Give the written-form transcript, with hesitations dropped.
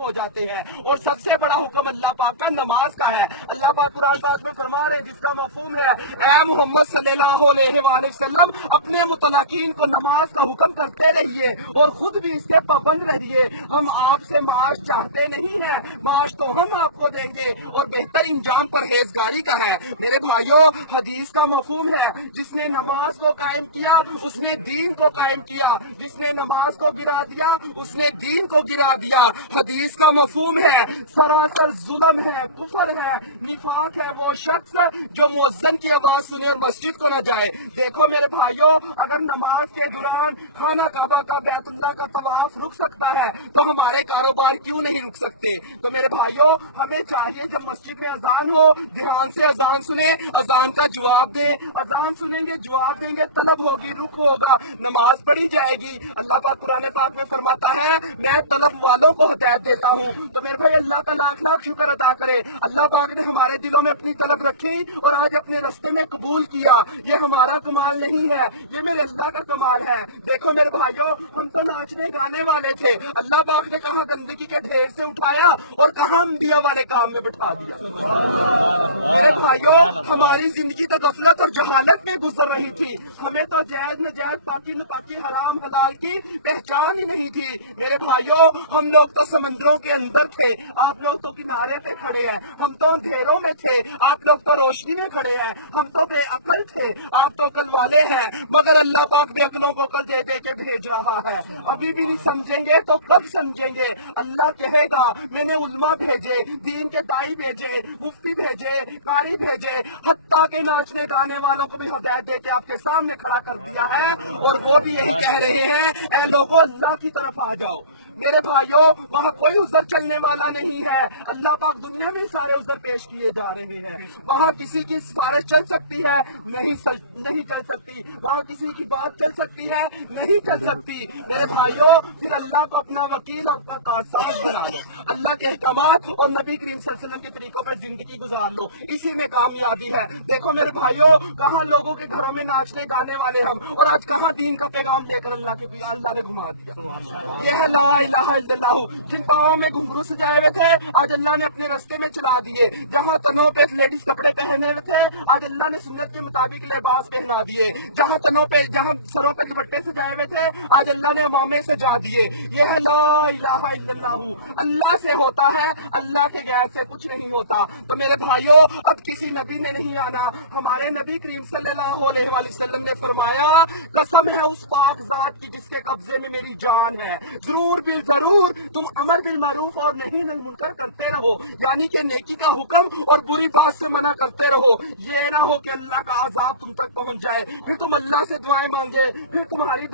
हो जाते हैं। और सबसे बड़ा हुक्म अल्लाह पाक का नमाज का है। अल्लाह पाक कुरान पाक में फरमा रहे हैं, जिसका मफहूम है, ऐ मोहम्मद सल्लल्लाहु अलैहि वसल्लम अपने मुतलकीन को नमाज का हुक्म करते रहिए और खुद भी इसके पाबंद रहिए। हम आपसे माश चाहते नहीं है, माश तो हम आपको देंगे और बेहतर इंजाम परहेजगारी का है। मेरे भाइयों, हदीस का मफहूम है, जिसने नमाज को कायम किया उसने दीन को कायम किया, जिसने नमाज को गिरा दिया उसने दीन को गिरा दिया। हदीस का मफहूम है, सरासर जुल्म है, कुफर है, निफाक है वो शख्स जो मुअज्जिन की आवाज सुने और मस्जिद को न जाए। देखो मेरे भाइयों, अगर नमाज के दौरान खाना काबा का बैतुल्लाह का तवाफ रुक सकता है तो हमारे कारोबार क्यों नहीं रुक सकते। तो मेरे भाइयों, हमें चाहिए जब मस्जिद में अजान हो ध्यान से अजान सुने, अजान का जवाब दे, अजान सुनेंगे जवाब देंगे, तलब होगी, रुक होगा, नमाज पढ़ी जाएगी। अल्लाह पाक कुरान पाक में फरमाता है, मैं तलब वालों को हिदायत देता हूँ। तो मेरे भाई, अल्लाह का लाख लाख शुक्र अदा करे, अल्लाह पाक ने हमारे दिलों में अपनी तलब रखी और आज अपने रास्ते में कबूल किया। ये हमारा कमाल नहीं है, ये भी रास्ता का कमाल है। देखो मेरे भाइयों, हम तो नाचने गाने वाले थे, अल्लाह पाक ने कहा गंदगी के ढेर से उठाया और कहा दिया वाले काम में बिठा दिया। मेरे भाइयों, हमारी जिंदगी तो गफलत और जहालत में गुजर रही थी, हमें तो जायज नजायज पाकी न पाकी हराम हलाल की पहचान ही नहीं थी। मेरे भाइयों, हम लोग तो समंदरों के अंदर थे, आप लोग तो किनारे पे खड़े हैं। हम तो अंधेरों में थे, आप लोग तो रोशनी में खड़े हैं। हम तो बेअक्ल थे, आप तो अक्ल वाले हैं। मगर अल्लाह पाक भी अक्लों को अक्ल दे दे के भेज रहा है। अभी भी नहीं समझेंगे तो कब समझेंगे। अल्लाह कहेगा, मैंने उलमा भेजे, दीन के ताई भेजे, मुफ्ती भेजे, कारी भेजे, हत्ता के नाचने गाने वालों को भी हिदायत दे के आपके सामने खड़ा कर दिया है। और वो भी यही कह रहे हैं, ऐ लोगों अल्लाह की तरफ आ जाओ। मेरे भाइयों, वहाँ कोई उजर चलने वाला नहीं है। अल्लाह पाक दुनिया में सारे उजर पेश किए जा रहे हैं। वहाँ किसी की सिफारिश चल सकती है, नहीं चल सकती। वहाँ किसी की बात चल सकती है, नहीं चल सकती। मेरे भाइयों, फिर अल्लाह को अपना वकील और अपना कारसाज बनाए। अल्लाह के अहकामात और नबी करीम सल्लल्लाहु अलैहि वसल्लम के तरीकों पर जिंदगी गुजार लो, इसी में कामयाबी है। देखो मेरे भाइयों, कहाँ लोगों के घरों में नाचने गाने वाले हम, और आज कहाँ दीन का पैगाम लेकर अल्लाह की अल्लाह ने घुमा दिया। ये है ला इलाहा इल्लल्लाह। जिन गाँव में घुंघरू सजाए हुए थे, आज अल्लाह ने अपने रास्ते में चला दिए। जहाँ तनों पे लेडीज कपड़े पहने हुए थे, आज अल्लाह ने सुन्नत के मुताबिक लिबास पहना दिए। जहाँ सरों पे दुपट्टे सजाए हुए थे, आज अल्लाह ने अवामे सजा दिए। ये है ला इलाहा इल्लल्लाह। अल्लाह से होता है, अल्लाह के गैर से कुछ नहीं होता। तो मेरे भाइयों, अब किसी नबी ने नहीं आना। हमारे नबी करीम सल्लल्लाहु अलैहि वसल्लम ने फरमाया, कसम है उस पाक ज़ात की जिसके कब्जे में मेरी जान है, जरूर बिल जरूर तुम अमर बिल मारूफ और नहीं मुनकर करते रहो, यानी कि नेकी का हुक्म और बुरी बात से मना करते रहो। ये ना हो कि अल्लाह का अज़ाब तुम तक पहुंच जाए, फिर तुम अल्लाह से दुआएं मांगे, फिर तुम्हारी